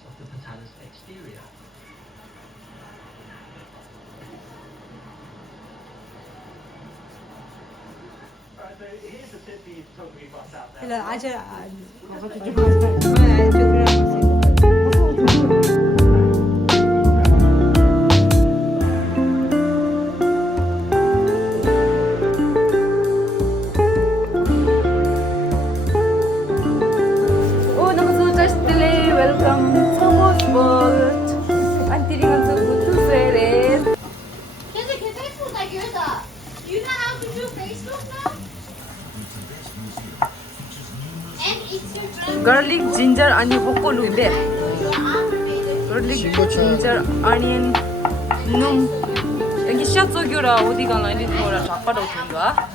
of the potato's exterior. Alright, so here's a tip for you photography buffs out there. 일단 아재 가서 좀 하자. Oh, nakasutas delay. Welcome to Mosbolt. Antiringan sa Guthuk series. Can Facebook like yours up? You know how to do Facebook now? And Instagram. Garlic, ginger, onion, 볶고루인데 garlic, ginger, onion, num. 여기 시아쪽이라 어디 가나 이리 뭐라 작가로 된 거야?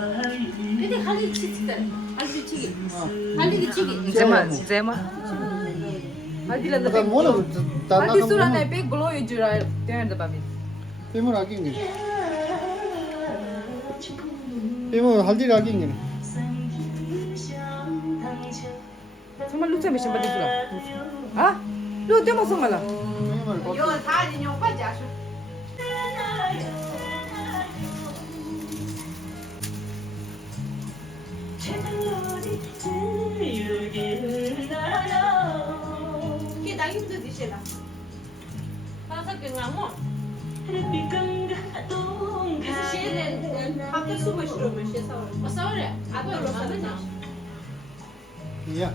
근데 할리 치즈가 할리 치기. 할리 치기. 제마. Hadilah Bukan mana tanah Hadi surah naik pe glow je rai tengah dah babi. Pemo raखेंगे Pemo हल्दी raखेंगे 정말 루체 메신 받을 줄 아? 루 때문에 성말라. Cái đánh từ gì vậy? Sao sao cái ngang không? Cái gì đấy? Học cái số mấy số mấy số sao? Mà sao đấy? À tôi rồi sao đấy? Iya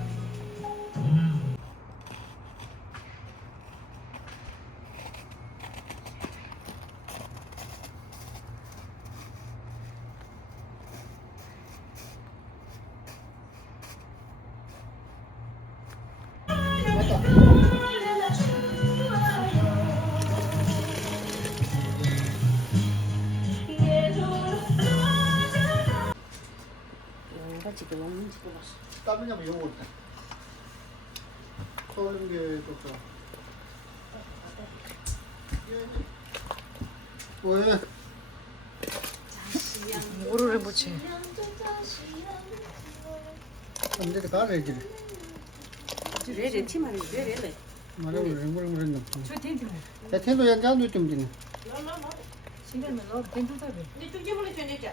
Tapi nyampe yang udah Soalnya gitu tuh 왜? 뭐를 해보지? 근데 가래지 레레 티마리 레레. 말해 랭글랭글 저 텐트. 야 텐도 연장도 좀 되네 신경 너 텐트 사be. Đi chung chứ không lên chuyện này chứ?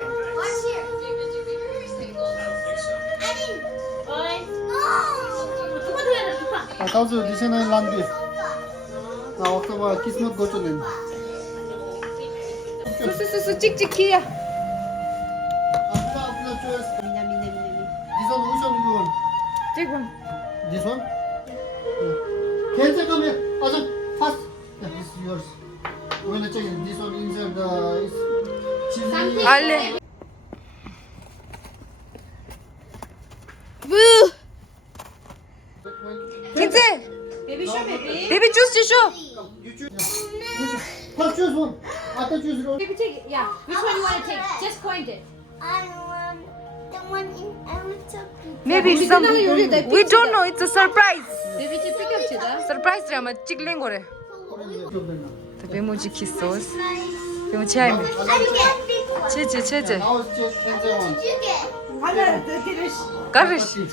What's here? Oi. Tụi con thuyền rồi tụi con. 아 가서 리세나 란디 아 waktu 뭐 kismet gochonen 수수수수 찍찍히야. apna choice this one which one you want 찍어. this one can you come here also fast yeah, this is yours we're gonna check it. This one inside the is chili 알레. 우. 텐트. Baby show baby. 베이비 주스 줘. you choose first choose one after choose one Baby take it. Yeah. Which one you want to take? Just point it. I want the one in Amateur. Maybe some. We don't know. It's a surprise. Baby take pick up chida. Surprise 라마 찍는 거래. 베모지 키소스. 베모 체하이. I get big one. 체제. now it's just ten one You get. 가르시.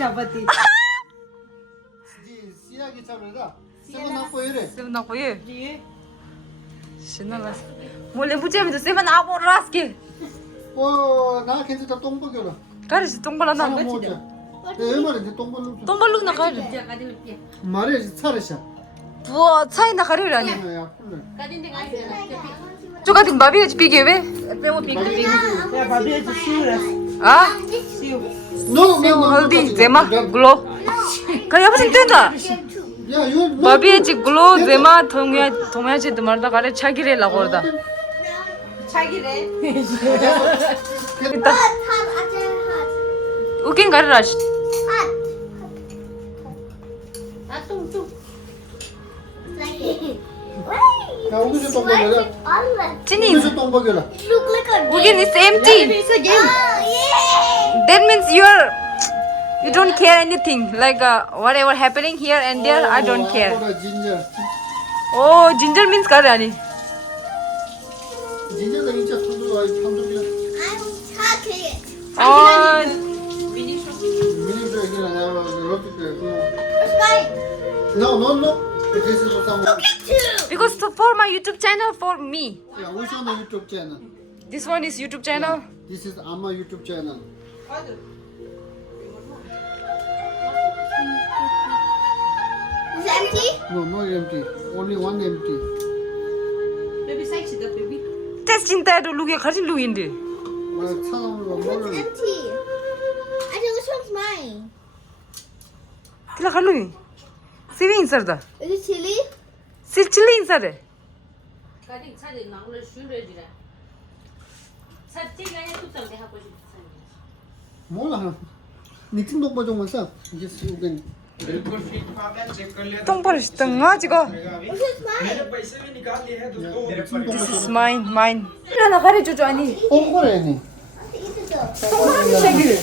시야기 잡으다 세번 낳고 이래 세븐 나고 예. 신나갔어. 몰래 무지하면서 세븐 하고 라스키. 나 괜찮다 똥 먹여라 가르시 똥발 하나. 하나 먹자 내 말인데 똥 먹는 똥발로 나 가르. 말해 차례샤 부어 차이 나 가르 아니. 야 꿀래 Cái đinh ai vậy? 저 같은 마비에 비게 왜? 빼고 비게. 아? no 헐디 제마 글로. 그냥 무슨 된다. 야 이거 마비에지 글로 제마 동야지 말다 가래 차기래 라고다. 자기래. 일단 웃긴 가르라. À tung tung. 야 우기서 똥 먹여라 찐이 우기서 똥 먹여라 Look like a 우긴 is empty. It's a game. That means you don't care anything. Like whatever happening here and there, I don't care. 진짜 Oh, ginger means 가래 아니. I come to you. I'm chocolate. 아, 미니 쇼. Minister again, I have a roti. What's mine? No. This is for someone. Two. because for my YouTube channel for me. Yeah, which one the YouTube channel? This one is YouTube channel. This is Amma YouTube channel. 맞아. Is it empty? No, no empty. Only one empty. 베비 섹시다 베비. Testing that look at cutting Louis. 찾아오는 거 It's 뭐를? empty. I think which one's mine? Tila Louis. Saving inside the. Is it chili? Still chili inside. 가디 차디 나를 슈르지라. 차티가 해도 좀 하고 싶어. 몰라. 니팀 독보정만 써. 이제 수근. बिल्कुल fit फाट है check कर लिया 똥 버리시던가 지금. Which one's mine? मैंने पैसे भी निकाल लिए हैं तो उसको मेरे पर This is mine. 하나 가려줘줘 아니. 똥꼬래 니. I have to eat it though. 똥바리 샤기를.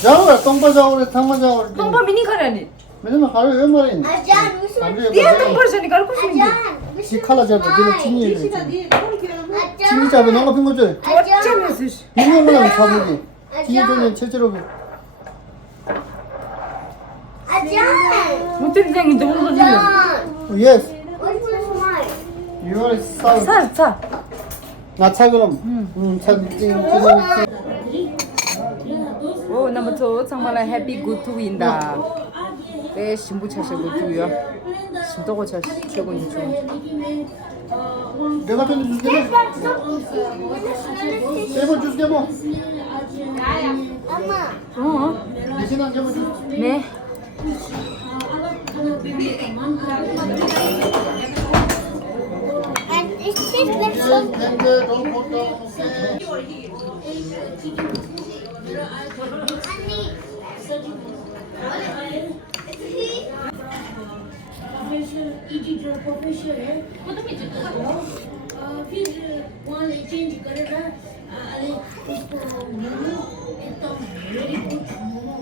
자오래 똥바 자오래 탕마 자오래. 똥바 미니 가라니. 맨날 가려 왜 말이니? Ajan, which one? 니가 똥 버리자니 가르고 싶은데. Ajan, which 지 one's 칼라 잡고 지금 mine? 진이에 시다 니 뭘 기다려. 진이 잡에 너가 핀 거지? Ajan, 어쩌면서. 이거만 잡으지. 진이들은 실제로 Ajan, 못된 장인데 오늘 거지. Ajan. yes. Which one's mine? You are south. 사. 나차 그럼. 차 오 나부터 정말 해피 구투인다. 내 신부 차시 구투야. 신도고 차시 최고인 중. 내가 좀 줄게 뭐. 줄게 뭐. Amma. 어? 대신 한 개만 줘. 네. And it's just like so. don't put down. Professor है फिर वहाँ change करेगा अरे उसको मोमो एकदम very good momo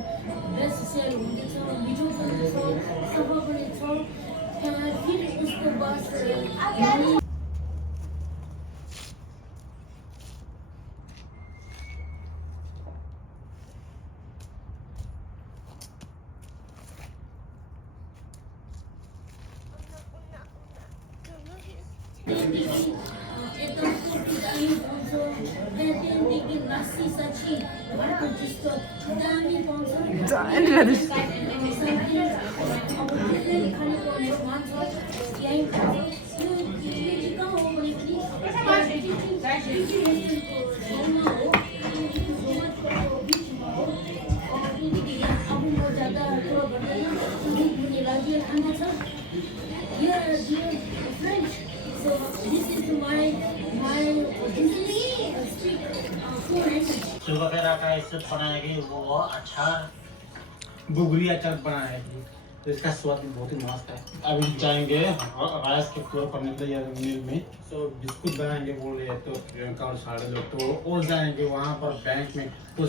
best sale हुँदैछ मिठो पनि छ सफा पनि छ फिर उसको बाद एकदम सोफी दामी पाउँछ त्यहाँदेखि लस्सी सच्ची घरको जस्तो दामी पाउँछ अब त्यसले खाने पर्ने भन्छ यहीँ पाउँछ यो चाहिँ कहाँ हो भने पनि छेउमा हो बिचमा हो अब म ज्यादा ठुलो गर्दैन घुम्ने लागि खाना छ फ्रेन्च So this is सुबह वगैरह का इससे बनाया गया वो अचार बुगरी अचार बनाया है तो इसका स्वाद भी बहुत ही मस्त है। अभी जाएंगे राइस के फ्लोर पर निकले या मिल में तो बिस्कुट बनाएंगे बोल रहे हैं तो प्रियंका और सारे लोग तो और जाएंगे वहाँ पर बैंक में तो